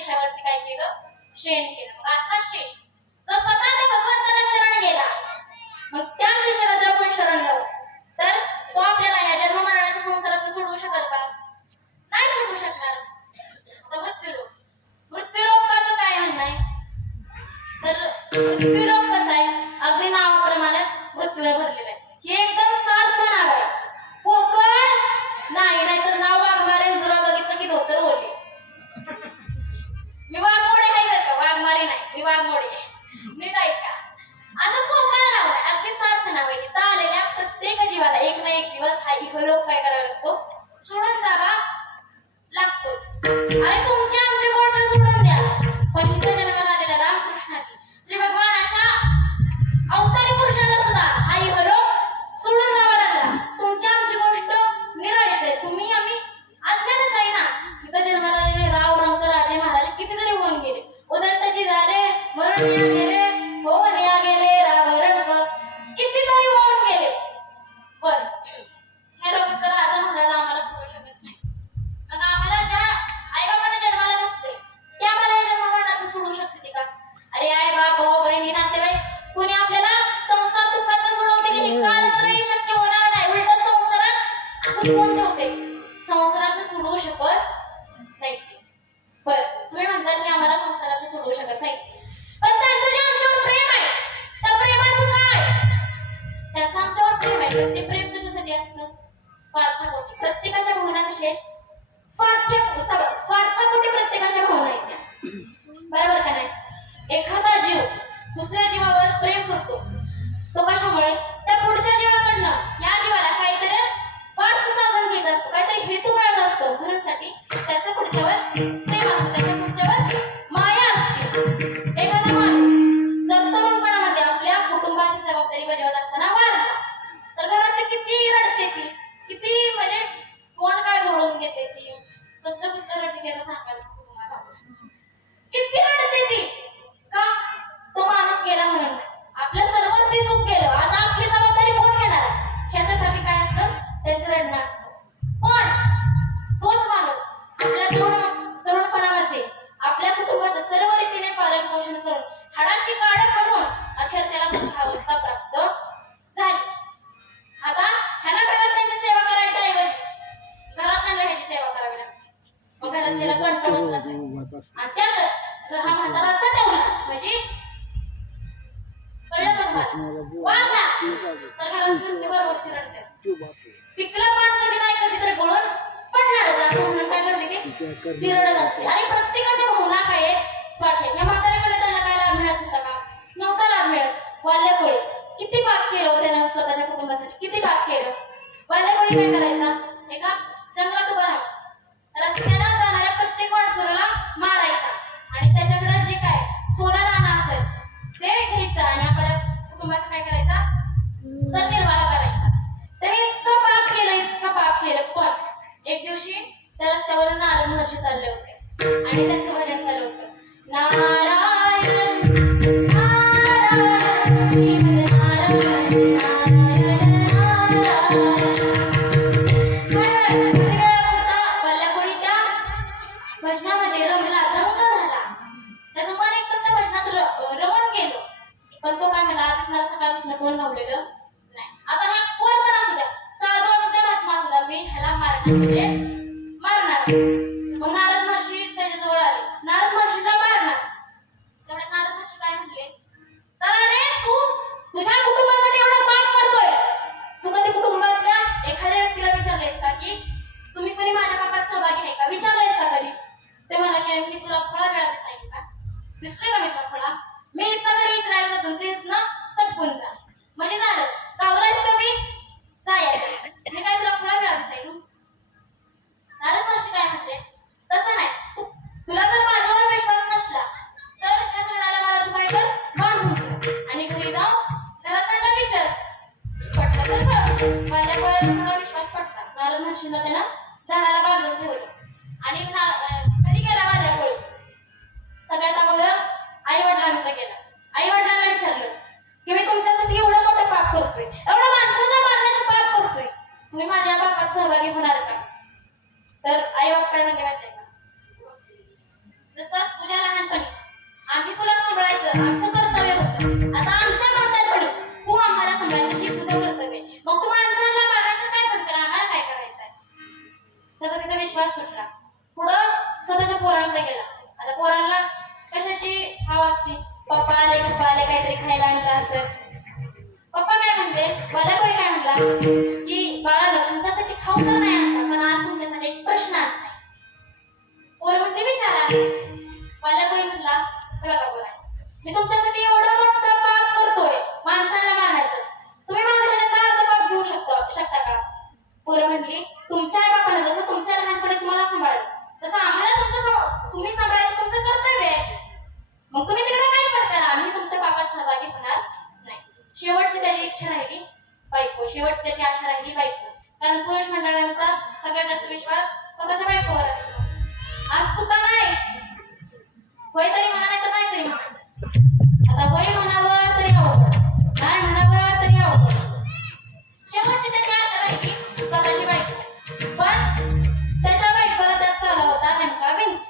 शेषावरती काय केलं, शेण केलं. मग असा शेष जो स्वतः त्या भगवंताला शरण गेला, मग त्या शेषाला जर आपण शरण जाऊ तर तो आपल्याला या जन्म मरणाच्या संसारात सोडवू शकेल का? नाही सोडवू शकणार. आता मृत्यूलोकाचं काय म्हणणं आहे, तर मृत्यूलोक कसं आहे, अगदी नावाप्रमाणेच मृत्यूने भरलेलं आहे. हे एकदम सार्थ नाव आहे, कोकण नाही. नाहीतर नाव वाघमारे जुरा बघितलं की धोतर बोलले. मी वाघमोडे आहे बरं का, वाघमारे नाही, मी वाघमोडे नीट ऐका. असं कोकण नाव आहे, अगदी सार्थ नाव आहे. तिथं आलेल्या प्रत्येक जीवाला एक ना एक दिवस हा इहलोक काय करावा लागतो, सोडून जावा लागतोच. अरे तुमच्या आमच्या गोष्ट सोडून द्या, पण इथं जन्माला आलेल्या रामकृष्णाची श्री भगवान अशा अवतारी पुरुषांना सुद्धा हा इहलोक सोडून जावा लागला. तुमच्या आमची गोष्ट निराळीच आहे, तुम्ही आम्ही अज्ञानच आहे ना. इथं जन्माला आलेले राव रंक राजे महाराज कितीतरी होऊन गेले, उदंताची झाले, मरण गेले, हो रिया गेले, राव रंक कितीतरी होऊन गेले. पण हे लोक राजा महाराज आम्हाला सोडू शकत नाही. मग आम्हाला ज्या आईबाबांना जन्माला घातले ते आम्हाला या जन्ममरणात सोडू शकते का? अरे आई बाप, भाऊ बहिणी, नातेवाईक कोणी आपल्याला संसार दुःखात सोडवतील हे काळ तरी शक्य होणार नाही. उलट संसारात गुंतवून ठेवते, संसारात सोडवू शकत नाही. पण तुम्ही म्हणतात की आम्हाला संसारात सोडवू शकत नाही, पण त्यांचं जे आमच्यावर प्रेम आहे त्या प्रेमाचं काय? त्यांचं आमच्यावर प्रेम आहे, पण ते प्रेम कशासाठी असतं? स्वार्थापोटी. प्रत्येकाच्या भावना कशा स्वार्थापोटी प्रत्येकाच्या भावना आहेत, बरोबर का नाही? एखादा जीव दुसऱ्या जीवावर प्रेम करतो, तो कशामुळे? त्या पुढच्या जीवाकडनं या जीवाला काहीतरी स्वार्थ साधन घ्यायचं असतं, काहीतरी हेतू मिळत असतो म्हणूनसाठी त्याचं पुढच्यावर प्रेम असतं, त्याच्या पुढच्यावर माया असते. एखादा माणूस जर तरुणपणामध्ये आपल्या कुटुंबाची जबाबदारी बजावत असताना वारला तर घरात किती रडते ती, किती म्हणजे कोण काय जोडून घेते ती, कसलं रडते तर सांगायला किती रडते ती. का? तो माणूस गेला म्हणून. आपलं सर्वस्वी सुख गेलं, आता आपली जबाबदारी कोण घेणार ह्याच्यासाठी काय असतं, त्यांचं रडणं असतं. पण तोच माणूस आपल्या तरुणपणामध्ये आपल्या कुटुंबाचं सर्व रीतीने पालन पोषण करून हाडाची काढ करून अखेर त्याला दुःखावस्था प्राप्त झाली. आता ह्याला घरात त्यांची सेवा करायच्या ऐवजी घरातल्या ह्याची सेवा करावी लागते. मग घरात त्याला कंटाळून जाते. आणि त्यातच जर हा म्हातारा सटवला म्हणजे कळलं का तुम्हाला, वारला तर घरात नुसती बरोबरची रडते. पिकलं पान कधी नाही कधीतरी गळून पडणारच असं म्हणून काय करते ती रडत असते. आणि प्रत्येकाच्या भावना काय आहेत, स्वार्थ आहेत. या म्हाताऱ्याकडे त्यांना काय लाभ मिळत होता का? नव्हता लाभ मिळत. वाल्याकोळी किती पाप केलं त्यानं स्वतःच्या कुटुंबासाठी, किती पाप केलं. वाल्याकोळी काय करायचा, एका जंगलात उभा राहून रस्त्याला जाणाऱ्या प्रत्येक वाटसरूला मारायचा आणि त्याच्याकडे जे काय सोनं नाणं असेल ते घ्यायचं आणि आपल्या कुटुंबाचं काय करायचा, उदरनिर्वाह करायचा. त्याने इतकं पाप केलं. पण एक दिवशी त्या रस्त्यावरून नारद महर्षी चालले होते आणि त्यांचं भजन चालू होतं, नारायण नारायण श्रीमद नारायण नारायण नारायण. वल्लकोळी त्या भजनामध्ये रमला, दंग झाला. त्याचं मन एकदम त्या भजनात रमून गेलं. पण तो काय म्हणला, आधीच मला सकाळपासून कोण गावलेलं नाही, आता हा कोण पण असू द्या, साधू असू द्या, महात्मा असू द्या, मी ह्याला मारणार म्हणजे मारणार. मग नारद महर्षी त्याच्या जवळ आले, नारद महर्षीला मारणार. तेवढ्यात नारद महर्षी काय म्हणले, तर अरे तू तुझ्या कुटुंबासाठी एवढं पाप करतोयस, तू कधी कुटुंबातल्या एखाद्या व्यक्तीला विचारलेस का की तुम्ही कोणी माझ्या पापात सहभागी आहे का, विचारलेस का कधी? ते म्हणा की मी तुला फळा वेळा दिसायची का, दिसतोय का मी तुला फळा? मी इथं घरी विचारायला जातो ते इथनं चटकून जा म्हणजे झालं, कावरायच कमी जायचं, मी काय तुला फळा वेळा दिसायलो? नारद महर्षी काय म्हणते, तसं नाही, तुला जर माझ्यावर विश्वास नसला तर ह्या झाडाला मला तू काय कर, बांधून ठेव आणि घरी जाऊन घरात त्यांना विचार, पटलं तर बघ. माझ्या फळाला थोडा विश्वास पटला. नारद महर्षीला त्याला झाडाला बांधून ठेवलं आणि घरी गेला. माझ्या फळ सगळ्यात अगोदर आई वडिलांकडे गेला. आई वडिलांना विचारलं की मी तुमच्यासाठी एवढं मोठं पाप करतोय, एवढं माणसांना मारण्याचं पाप करतोय, तुम्ही माझ्या पापात सहभागी होणार का? तर आई बाप काय म्हणले माहिती आहे का, जसं की बाळाला तुमच्यासाठी खाऊ तर नाही आणला, पण आज तुमच्यासाठी एक प्रश्न आणलाय. पोर म्हणते विचारा. मला कोणी म्हणला बघा बोला, मी तुमच्यासाठी एवढं मोठं पाप करतोय माणसाला मारायचं, तुम्ही माझ्या अर्ध पाप घेऊ शकता का? पोरं म्हणली तुमच्या आई बापानं जसं तुमच्या लहानपणी तुम्हाला सांभाळलं तसं आम्हाला तुम्ही सांभाळायचं तुमचं कर्तव्य आहे. मग तुम्ही तिकडे काय करता, आम्ही तुमच्या पापात सहभागी होणार नाही. शेवटची त्याची इच्छा राहिली बायको, शेवटची त्याची आशा राहिली बायको. कारण पुरुष मंडळांचा सगळ्यात जास्त विश्वास स्वतःच्या बायकोवर असतो. आज तुका नाही होय तरी म्हणा, नाही तर नाही तरी म्हणा. आता होय म्हणावं तरी अवघड, नाही म्हणावं तरी अवघड. शेवटची त्याची आशा राहिली स्वतःची बायको. पण त्याच्या बायकोला त्यात चालू होता नेमका विंच.